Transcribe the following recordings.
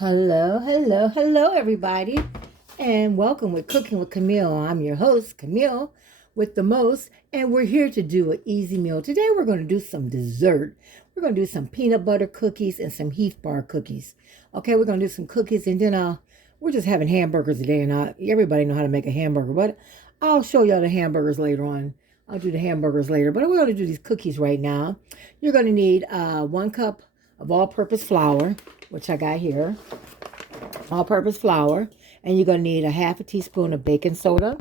Hello, hello, hello, everybody, and welcome with Cooking with Camille. I'm your host, Camille, with the most, and we're here to do an easy meal. Today, we're going to do some dessert. We're going to do some peanut butter cookies and some Heath bar cookies. Okay, we're going to do some cookies, and then we're just having hamburgers today, and everybody know how to make a hamburger, but I'll show y'all the hamburgers later on. I'll do the hamburgers later, but we're going to do these cookies right now. You're going to need 1 cup of all-purpose flour, which I got here, all-purpose flour, and you're going to need a half a teaspoon of baking soda,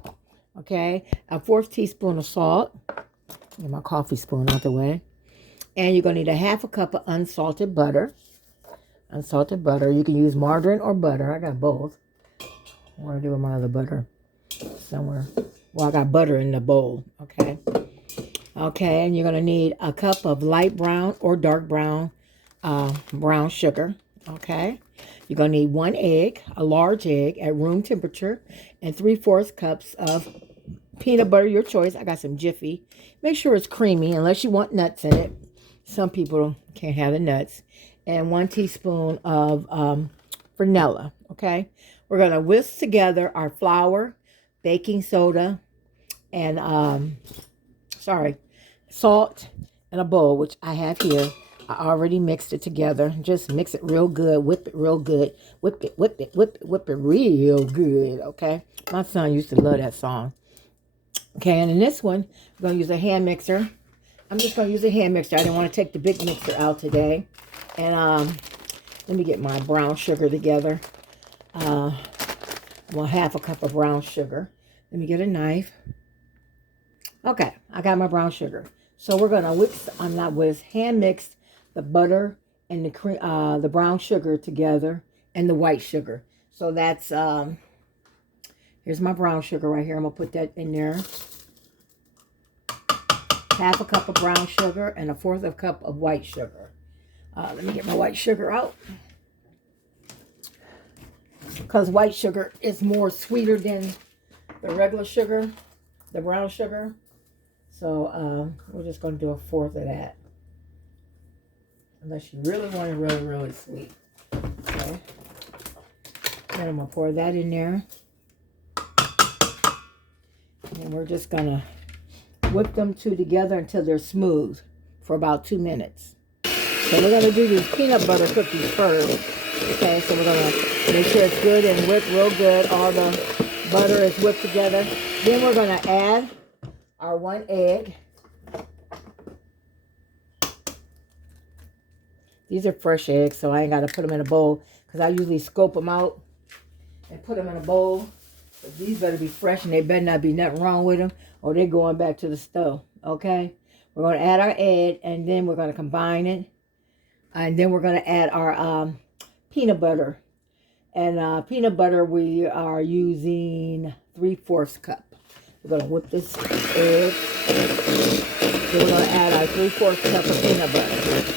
okay, a fourth teaspoon of salt, get my coffee spoon out the way, and you're going to need a half a cup of unsalted butter. You can use margarine or butter. I got both. What do I do with my other butter? Somewhere. Well, I got butter in the bowl, okay. Okay, and you're going to need a cup of light brown or dark brown brown sugar, okay. You're going to need 1 egg, a large egg at room temperature, and 3/4 cups of peanut butter, your choice. I got some Jiffy. Make sure it's creamy unless you want nuts in it. Some people can't have the nuts. And 1 teaspoon of vanilla, okay. We're going to whisk together our flour, baking soda, and salt in a bowl, which I have here. I already mixed it together. Just mix it real good. Whip it real good. Whip it, whip it, whip it, whip it real good, okay? My son used to love that song. Okay, and in this one, we're going to use a hand mixer. I'm just going to use a hand mixer. I didn't want to take the big mixer out today. And let me get my brown sugar together. Well, half a cup of brown sugar. Let me get a knife. Okay, I got my brown sugar. So we're going to hand mix the butter and the brown sugar together and the white sugar. So that's, here's my brown sugar right here. I'm going to put that in there. Half a cup of brown sugar and 1/4 cup of white sugar. Let me get my white sugar out. Because white sugar is more sweeter than the regular sugar, the brown sugar. So we're just going to do 1/4 of that. Unless you really want it really, really sweet. Okay. Then I'm going to pour that in there. And we're just going to whip them two together until they're smooth for about 2 minutes. So we're going to do these peanut butter cookies first. Okay, so we're going to make sure it's good and whipped real good. All the butter is whipped together. Then we're going to add our 1 egg. These are fresh eggs, so I ain't got to put them in a bowl because I usually scope them out and put them in a bowl. But these better be fresh and they better not be nothing wrong with them or they're going back to the stove, okay? We're going to add our egg and then we're going to combine it. And then we're going to add our peanut butter. And peanut butter, we are using 3/4 cup. We're going to whip this egg. Then we're going to add our 3/4 cup of peanut butter.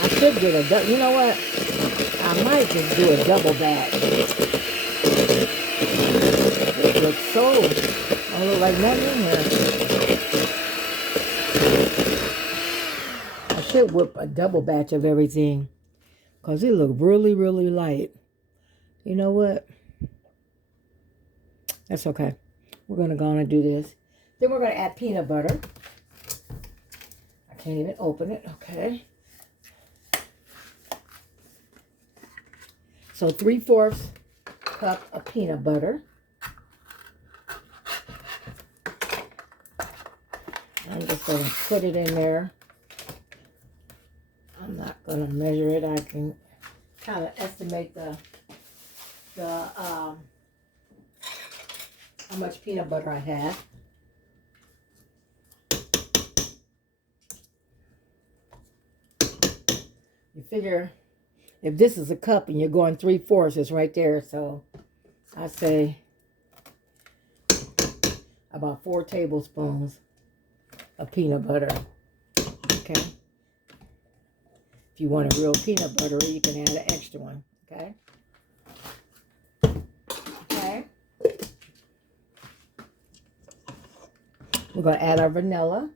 I should get you know what? I might just do a double batch. It looks so, I don't look like nothing in here. I should whip a double batch of everything because it look really, really light. You know what? That's okay. We're going to go on and do this. Then we're going to add peanut butter. I can't even open it. Okay. So 3/4 cup of peanut butter. I'm just going to put it in there. I'm not going to measure it. I can kind of estimate how much peanut butter I have. You figure if this is a cup and you're going 3/4, it's right there. So I say about 4 tablespoons of peanut butter. Okay. If you want a real peanut butter, you can add an extra one. Okay. Okay. We're going to add our vanilla.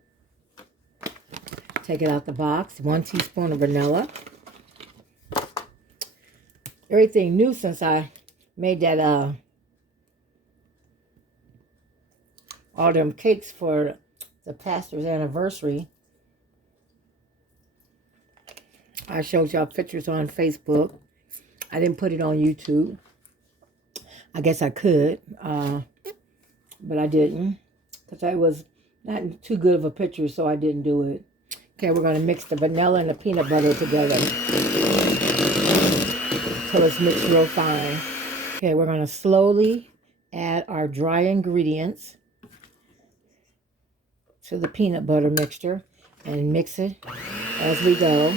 Take it out the box. 1 teaspoon of vanilla. Everything new since I made that all them cakes for the pastor's anniversary. I showed y'all pictures on Facebook. I didn't put it on YouTube. I guess I could, but I didn't, because I was not too good of a picture, so I didn't do it. Okay, we're going to mix the vanilla and the peanut butter together until it's mixed real fine. Okay, we're going to slowly add our dry ingredients to the peanut butter mixture and mix it as we go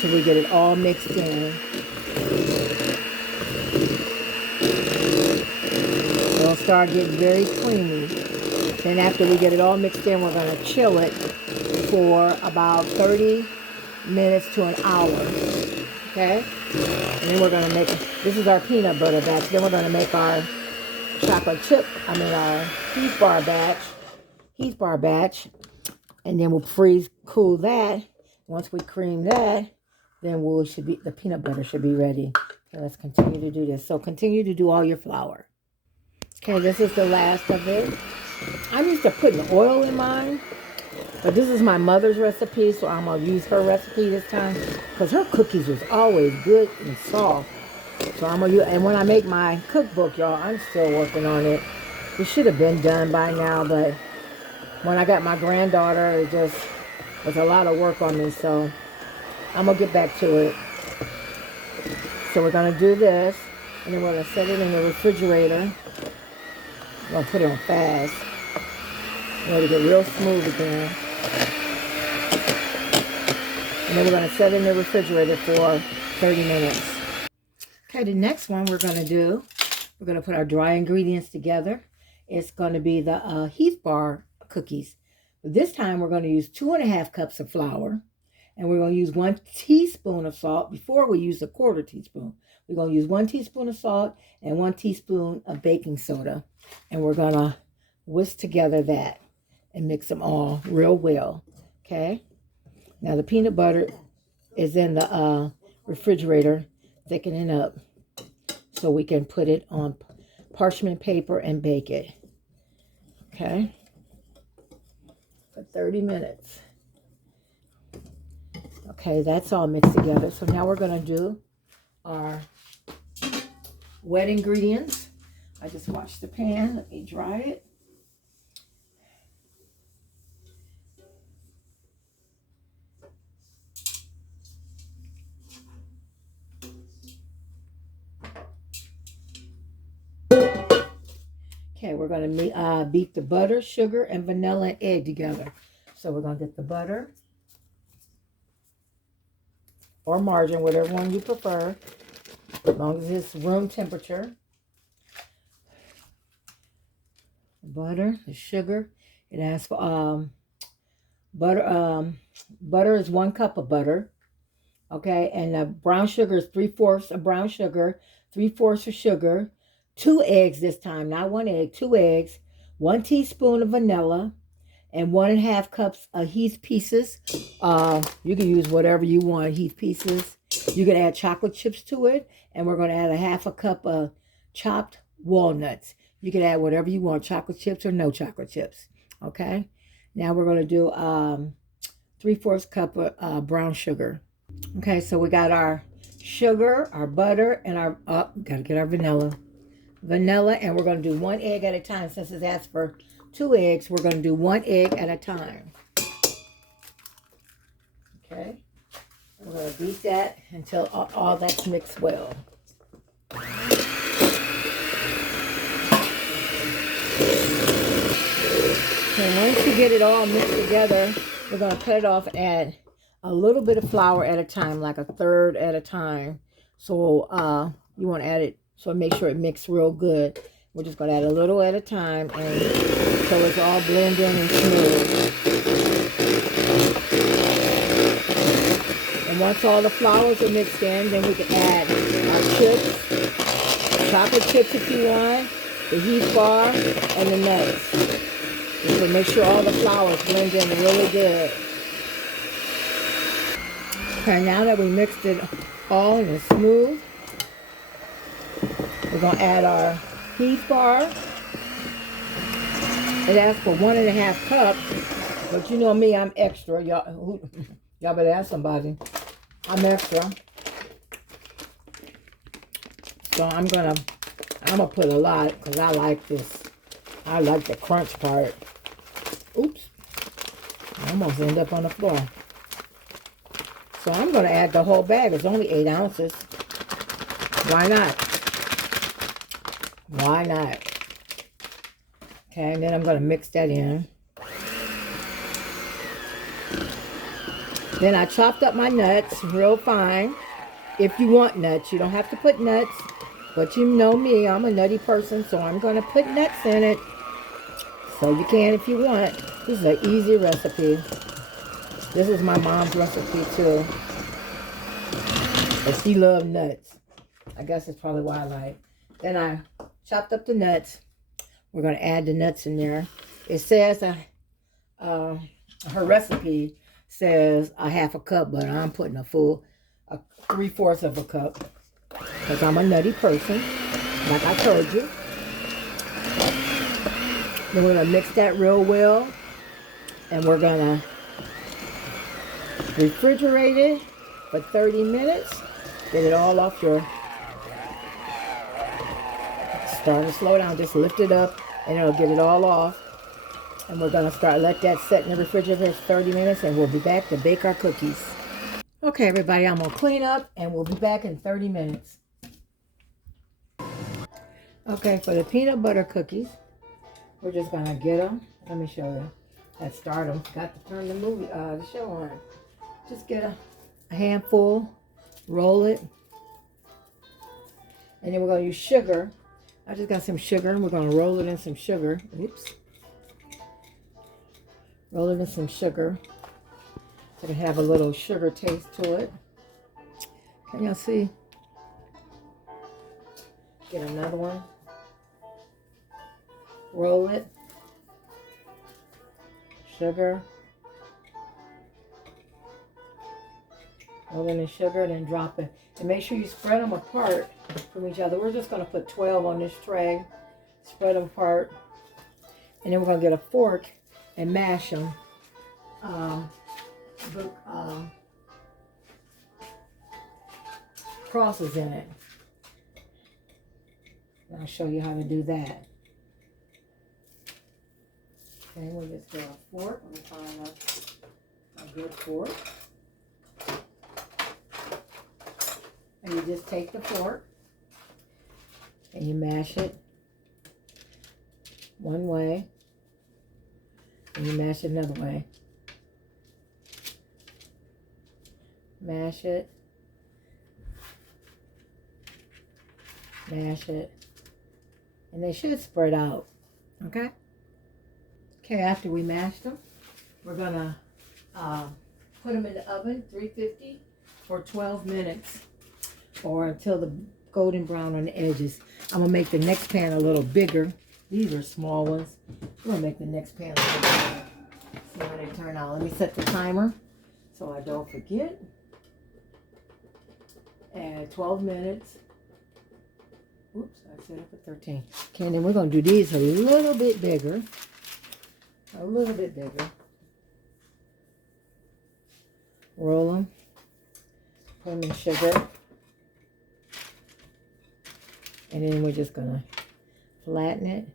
till we get it all mixed in. It'll start getting very creamy. Then after we get it all mixed in, we're going to chill it for about 30 minutes to an hour. Okay? And then we're going to make, this is our peanut butter batch. Then we're going to make our our Heath bar batch. And then we'll freeze cool that. Once we cream that, then the peanut butter should be ready. Okay, let's continue to do this. So continue to do all your flour. Okay, this is the last of it. I'm used to putting oil in mine, but this is my mother's recipe, so I'm going to use her recipe this time, because her cookies was always good and soft. So I'm going to use, and when I make my cookbook, y'all, I'm still working on it. It should have been done by now, but when I got my granddaughter, it just was a lot of work on me, so I'm going to get back to it. So we're going to do this, and then we're going to set it in the refrigerator. I'm going to put it on fast. Let it get real smooth again. And then we're going to set it in the refrigerator for 30 minutes. Okay, the next one we're going to do, we're going to put our dry ingredients together. It's going to be the Heath bar cookies. But this time we're going to use 2.5 cups of flour. And we're going to use 1 teaspoon of salt. Before we used a 1/4 teaspoon. We're going to use 1 teaspoon of salt and 1 teaspoon of baking soda. And we're going to whisk together that and mix them all real well. Okay? Now the peanut butter is in the refrigerator thickening up so we can put it on parchment paper and bake it. Okay? For 30 minutes. Okay, that's all mixed together. So now we're going to do our wet ingredients. I just washed the pan. Let me dry it. Okay, we're going to beat the butter, sugar, and vanilla and egg together. So we're going to get the butter or margarine, whatever one you prefer, as long as it's room temperature. The butter, the sugar. It asks for butter. Butter is 1 cup of butter. Okay, and the brown sugar is 3/4 of brown sugar, 3/4 of sugar, 2 eggs this time, not 1 egg, 2 eggs, 1 teaspoon of vanilla, and 1.5 cups of Heath pieces. You can use whatever you want, Heath pieces. You can add chocolate chips to it, and we're going to add 1/2 cup of chopped walnuts. You can add whatever you want, chocolate chips or no chocolate chips. Okay, now we're going to do 3/4 cup of brown sugar. Okay, so we got our sugar, our butter, and our, gotta get our vanilla. And we're going to do 1 egg at a time. Since it's asked for 2 eggs, we're going to do 1 egg at a time. Okay, we're going to beat that until all that's mixed well. And once you get it all mixed together, we're going to cut it off and add a little bit of flour at a time, like 1/3 at a time. So you want to add it, so make sure it mixes real good. We're just going to add a little at a time and until it's all blended in and smooth. And once all the flours are mixed in, then we can add our chips, chocolate chips if you want, the Heath bar, and the nuts. So make sure all the flours blend in really good. Okay, now that we mixed it all and it's smooth, we're going to add our Heath bar. It asks for 1.5 cups, but you know me, I'm extra. Y'all better ask somebody. I'm extra. So I'm gonna put a lot because I like this. I like the crunch part. Oops. I almost end up on the floor. So I'm gonna add the whole bag. It's only 8 ounces. Why not? Why not? Okay, and then I'm gonna mix that in. Then I chopped up my nuts real fine. If you want nuts, you don't have to put nuts. But you know me, I'm a nutty person, so I'm going to put nuts in it. So you can if you want. This is an easy recipe. This is my mom's recipe too. But she loved nuts. I guess that's probably why I like. Then I chopped up the nuts. We're going to add the nuts in there. It says, her recipe says a 1/2 cup, but I'm putting a full 3/4 of a cup. Because I'm a nutty person, like I told you. Then we're going to mix that real well. And we're going to refrigerate it for 30 minutes. Get it all off your... Start to slow down. Just lift it up and it'll get it all off. And we're going to let that set in the refrigerator for 30 minutes. And we'll be back to bake our cookies. Okay, everybody, I'm going to clean up and we'll be back in 30 minutes. Okay, for the peanut butter cookies, we're just going to get them. Let me show you. Let's start them. Got to turn the show on. Just get a handful, roll it, and then we're going to use sugar. I just got some sugar, and we're going to roll it in some sugar. Oops. Roll it in some sugar. So it have a little sugar taste to it. Can y'all see? Get another one. Roll it. Sugar. Roll it in sugar, then drop it. And make sure you spread them apart from each other. We're just going to put 12 on this tray. Spread them apart. And then we're going to get a fork and mash them. Crosses in it. I'll show you how to do that. Okay, we'll just get a fork. Let me find a good fork. And you just take the fork and you mash it one way and you mash it another way. Mash it. Mash it. And they should spread out. Okay? Okay, after we mash them, we're going to put them in the oven, 350, for 12 minutes. Or until the golden brown on the edges. I'm going to make the next pan a little bigger. These are small ones. I'm going to make the next pan a little bigger. See how they turn out. Let me set the timer so I don't forget. And 12 minutes. Oops, I set it for 13. Okay, and then we're going to do these a little bit bigger. A little bit bigger. Roll them. Put them in sugar. And then we're just going to flatten it.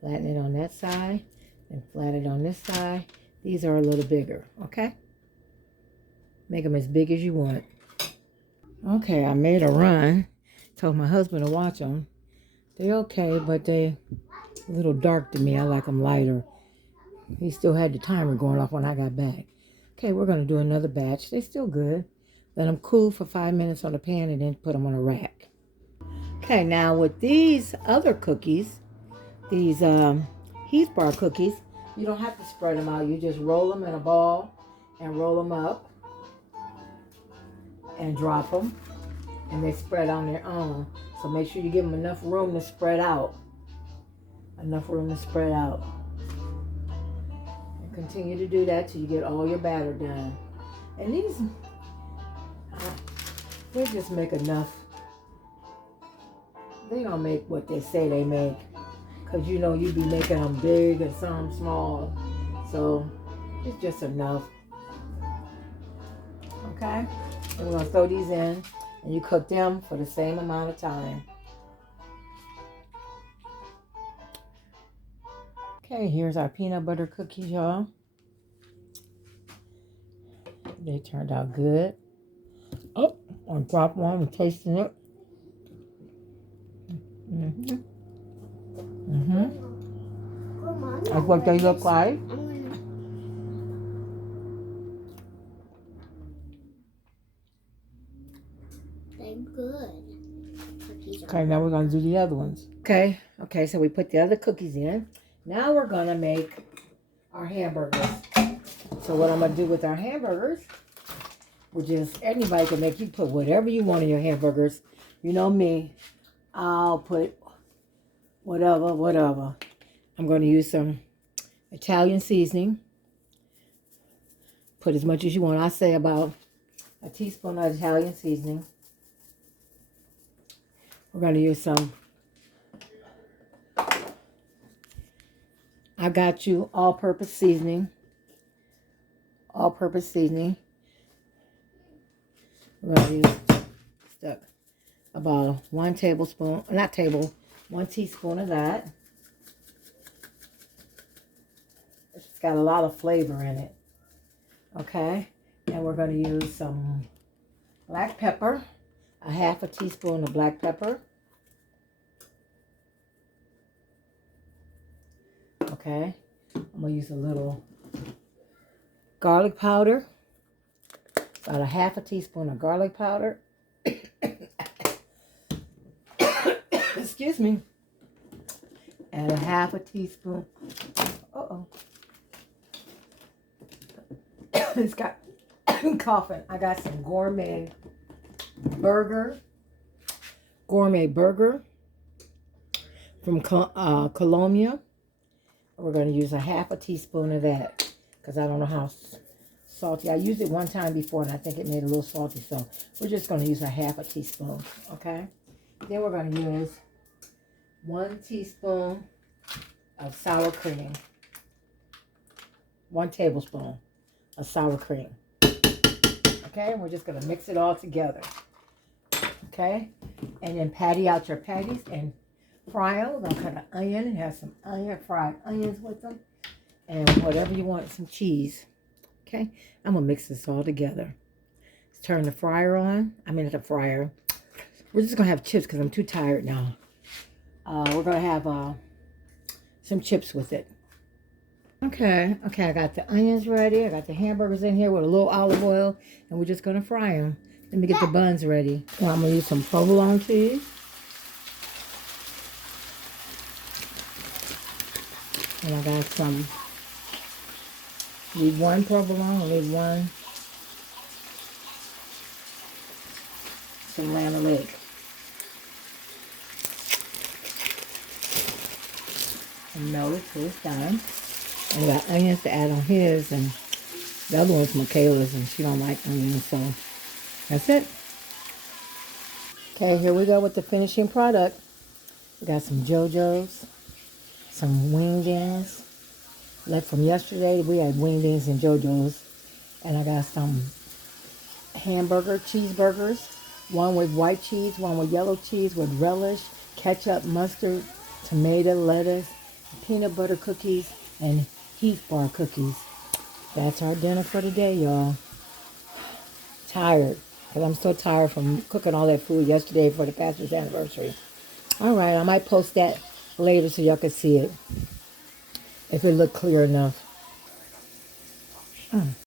Flatten it on that side. And flatten it on this side. These are a little bigger, okay? Make them as big as you want. Okay, I made a run. Told my husband to watch them. They're okay, but they're a little dark to me. I like them lighter. He still had the timer going off when I got back. Okay, we're going to do another batch. They're still good. Let them cool for 5 minutes on the pan and then put them on a rack. Okay, now with these other cookies, these Heath bar cookies, you don't have to spread them out. You just roll them in a ball and roll them up and drop them. And they spread on their own. So make sure you give them enough room to spread out. Enough room to spread out. And continue to do that till you get all your batter done. And these, they just make enough. They don't make what they say they make. Because you know you be making them big and some small. So it's just enough. Okay? And we're going to throw these in. And you cook them for the same amount of time. Okay, here's our peanut butter cookies, y'all. They turned out good. Oh, I'll drop one and tasting it. That's what they look like. They're good. Okay, now we're going to do the other ones. Okay, so we put the other cookies in. Now we're going to make our hamburgers. So what I'm going to do with our hamburgers, which is anybody can make, you put whatever you want in your hamburgers. You know me, I'll put whatever. I'm going to use some Italian seasoning. Put as much as you want. I say about a teaspoon of Italian seasoning. We're going to use some, I got you, all-purpose seasoning. All-purpose seasoning. We're going to use about 1 tablespoon, not table, 1 teaspoon of that. It's got a lot of flavor in it. Okay, and we're going to use some black pepper, a 1/2 teaspoon of black pepper. Okay, I'm going to use a little garlic powder, about a 1/2 teaspoon of garlic powder. Excuse me. And a 1/2 teaspoon. It's got coughing. I got some gourmet burger from Colombia. We're going to use a 1/2 teaspoon of that because I don't know how salty. I used it one time before and I think it made it a little salty. So we're just going to use a 1/2 teaspoon. Okay. Then we're going to use 1 teaspoon of sour cream. 1 tablespoon of sour cream. Okay, and we're just going to mix it all together. Okay, and then patty out your patties and fry them. We're going to cut an onion and have some fried onions with them. And whatever you want, some cheese. Okay, I'm going to mix this all together. Let's turn the fryer on. The fryer. We're just going to have chips because I'm too tired now. We're going to have some chips with it. Okay, I got the onions ready. I got the hamburgers in here with a little olive oil. And we're just going to fry them. Let me get the buns ready. Now I'm going to use some provolone cheese. And I got some, need 1 provolone, I need 1, some lamb leg. And melt it till it's done. And we got onions to add on his, and the other one's Michaela's, and she don't like onions, so that's it. Okay, here we go with the finishing product. We got some JoJo's, some wingdings. Left from yesterday, we had wingdings and JoJo's. And I got some cheeseburgers. One with white cheese, one with yellow cheese with relish, ketchup, mustard, tomato, lettuce, peanut butter cookies, and Heath bar cookies. That's our dinner for today, y'all. Tired, because I'm so tired from cooking all that food yesterday for the pastor's anniversary. All right, I might post that later so y'all can see it, if it looked clear enough.